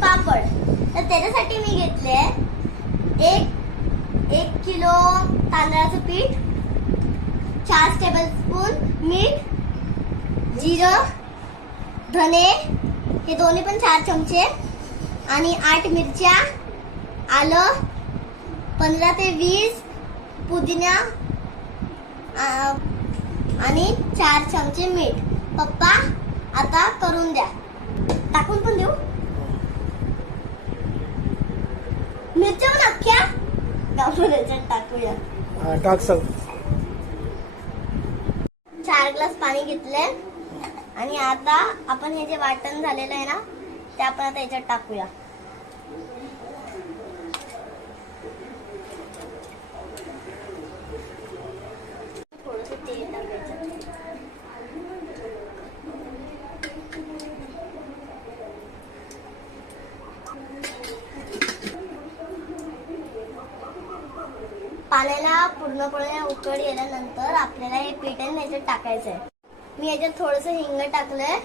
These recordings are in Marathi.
पापड. तर त्याच्यासाठी मी घेतले एक किलो तांदळाचं पीठ, 4 टेबलस्पून मीठ, जिरं, धने हे दोन्ही पण 4 चमचे आणि 8 मिरच्या, आलं, 15 ते 20 पुदिना आणि 4 चमचे मीठ. पप्पा आता करून द्या. टाकून पण देऊ मिरच्या पण अख्ख्या गावून याच्यात टाकूया. टाक सग. 4 ग्लास पाणी घेतले आणि आता आपण हे जे वाटण झालेलं आहे ना ते आपण आता याच्यात टाकूया. थोडंसं तेल टाकायचं. पाण्याला पूर्णपणे उकळी गेल्यानंतर आपल्याला हे पीठ आहे याच्यात टाकायचं आहे. मी याच्यात थोडंसं हिंग टाकलंय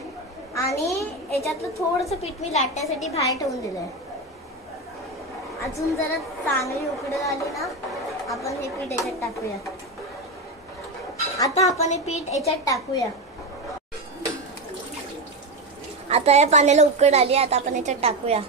आणि याच्यातलं थोडंसं पीठ मी लाटण्यासाठी बाहेर ठेवून दिलंय. अजून जरा चांगली उकळी आली ना आपण हे पीठ याच्यात टाकूया. आता आपण हे पीठ याच्यात टाकूया. आता या पाण्याला उकळ आली. आता आपण याच्यात टाकूया.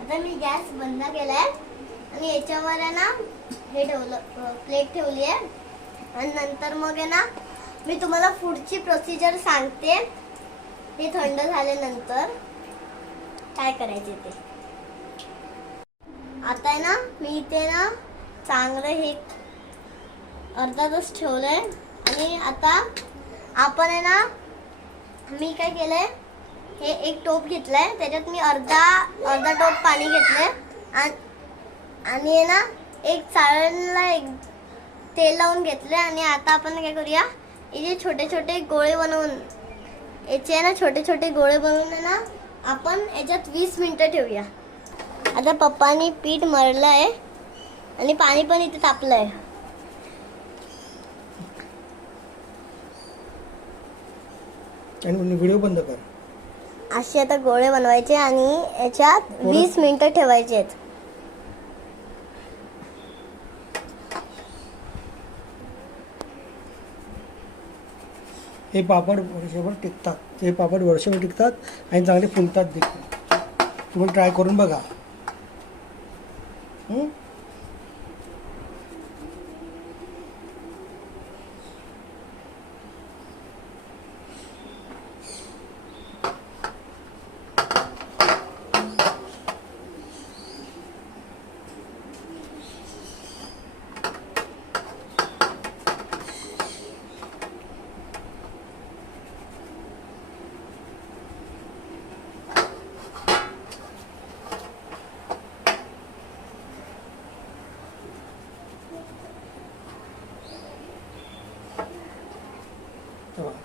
आता मी गॅस बंद केलाय आणि याच्यावर आहे ना हे ठेवलं, प्लेट ठेवली आहे. आणि नंतर मग आहे ना मी तुम्हाला पुढची प्रोसिजर सांगते. ते थंड झाल्यानंतर काय करायचे ते. आता आहे ना मी इथे ना चांगलं हे अर्धा तास ठेवलंय आणि आता आपण आहे ना मी काय केलंय हे एक टोप घेतलाय. त्याच्यात मी अर्धा टोप पाणी घेतलंय आणि आहे ना एक चाळणीला एक तेल लावून घेतलंय. आणि आता आपण काय करूया याचे छोटे छोटे गोळे बनवून याचे आहे ना छोटे छोटे गोळे बनवून आहे ना आपण याच्यात 20 मिनिटं ठेवूया. आता पप्पानी पीठ मळलंय आणि पाणी पण इथे तापलंय. आणि व्हिडिओ बंद कर. असे आता गोळे बनवायचे आणि याच्यात 20 मिनिटं ठेवायचे आहेत. हे पापड वर्षभर टिकतात. हे पापड वर्षभर टिकतात आणि चांगले फुलतात देखील. तुम्ही ट्राय करून बघा.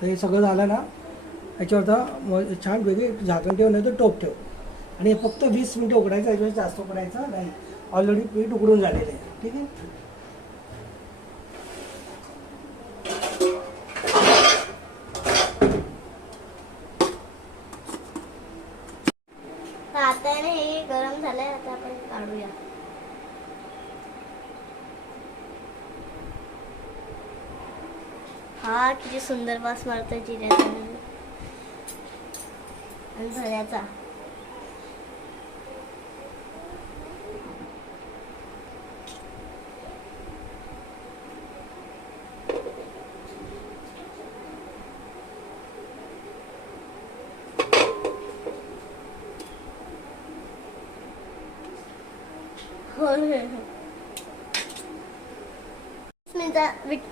हे सगळं झालं ना याच्यावर छान वेगळी झाकण ठेव नाही तर टोप ठेव आणि हे फक्त 20 मिनिटं उकडायचं. याच्यावर जास्त उकडायचं नाही. ऑलरेडी पीठ उकडून झालेलं आहे. ठीक आहे. आता हे गरम झालंय. आता आपण काढूया. हा किती सुंदर वास मारतोय जिऱ्याचा. आणि धण्याचा.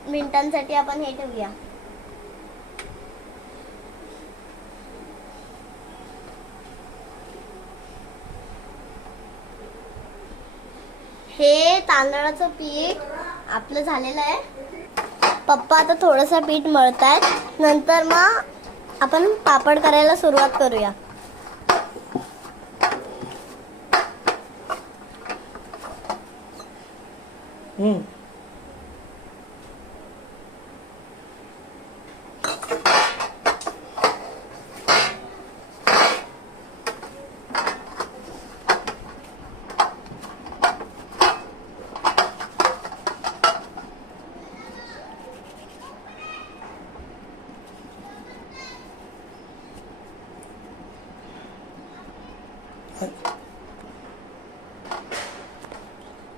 मिनिटांसाठी आपण हे ठेवूया. हे तांदळाचं पीठ आपलं झालेलं आहे. पप्पा आता थोडंसं पीठ मळतायत, नंतर मग आपण पापड करायला सुरुवात करूया.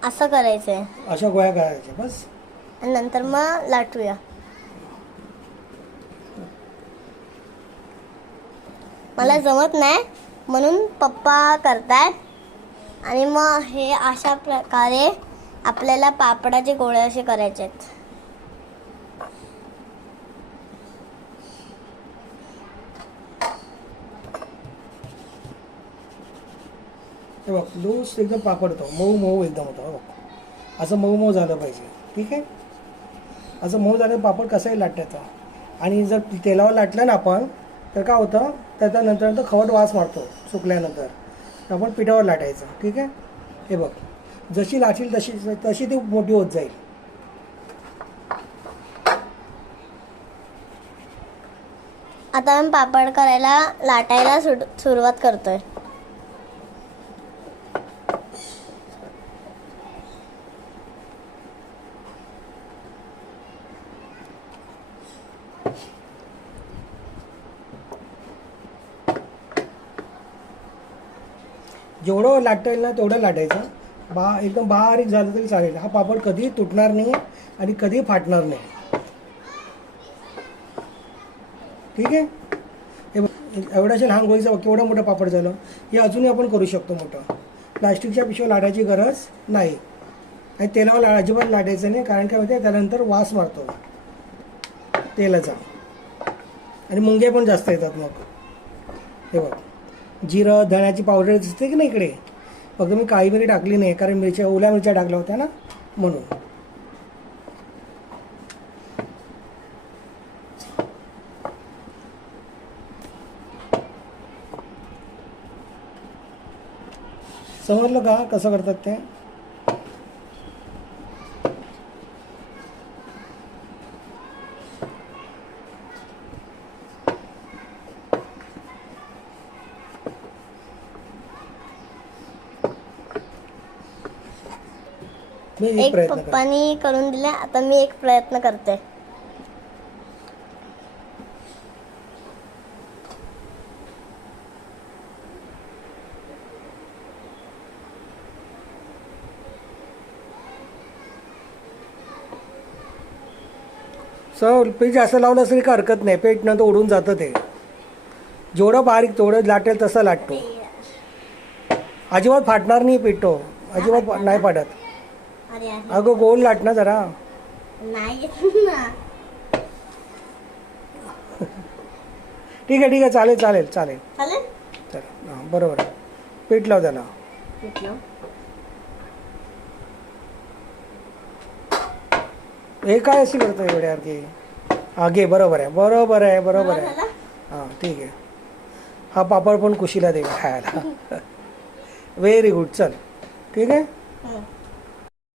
असं करायचंय. अशा गोळ्या करायच्या बस. आणि नंतर मग लाटूया. मला जमत नाही म्हणून पप्पा करतायत. आणि मग हे अशा प्रकारे आपल्याला पापडाचे गोळे असे करायचे आहेत. हे बघ लूज एकदम पापड होतो, मऊ मऊ एकदम होतो. बघ असं मऊ मऊ झालं पाहिजे. ठीक आहे, असं मऊ झालं पापड कसंही लाटता येतं. आणि जर तेलावर लाटलं ना आपण तर काय होतं, त्याचा नंतर खवट वास मारतो सुकल्यानंतर. तर आपण पिठावर लाटायचं. ठीक आहे, हे बघ जशी लाटशील तशी तशी ती मोठी होत जाईल. आता आपण पापड करायला लाटायला सुरुवात करतोय. जेवढं लाटता येईल ना तेवढं लाटायचं. एकदम बारीक झालं तरी चालेल. हा पापड कधीही तुटणार नाही आणि कधीही फाटणार नाही. ठीक आहे, हे एवढ्याशा लहान गोळीचं केवढं मोठं पापड झालं. हे अजूनही आपण करू शकतो मोठं. प्लास्टिकच्या पिशव्या लाटायची गरज नाही. आणि तेलावर अजिबात लाटायचं नाही, कारण काय होते त्यानंतर वास मारतो तेलाचा आणि मुंगे पण जास्त येतात. मग हे बघ जिरं धण्याची पावडर दिसते की नाही इकडे, फक्त मी काळी मिरी टाकली नाही कारण ओल्या मिरच्या टाकल्या होत्या ना म्हणून. समजलं का कसं करतात ते. एक पप्पानी करून दिले, आता मी एक प्रयत्न करते. पीठ जास्त लावलं असेल का हरकत नाही, पेट नंतर उडून जातं ते. जेवढं बारीक तेवढं लाटेल तसं लाटतो. अजिबात फाटणार नाही पीठ, तो अजिबात नाही फाटत. अगं गोल लाट ना जरा. नाही ठीक आहे ठीक आहे, चालेल चालेल चालेल चालेल. चल हां बरोबर आहे. पीठ लाव त्याला. हे काय अशी करतो एवढ्यासारखी. हा घे, बरोबर आहे बरोबर आहे बरोबर आहे. हां ठीक आहे, हा पापड पण कुशीला दे खायला. Very good. चल ठीक आहे.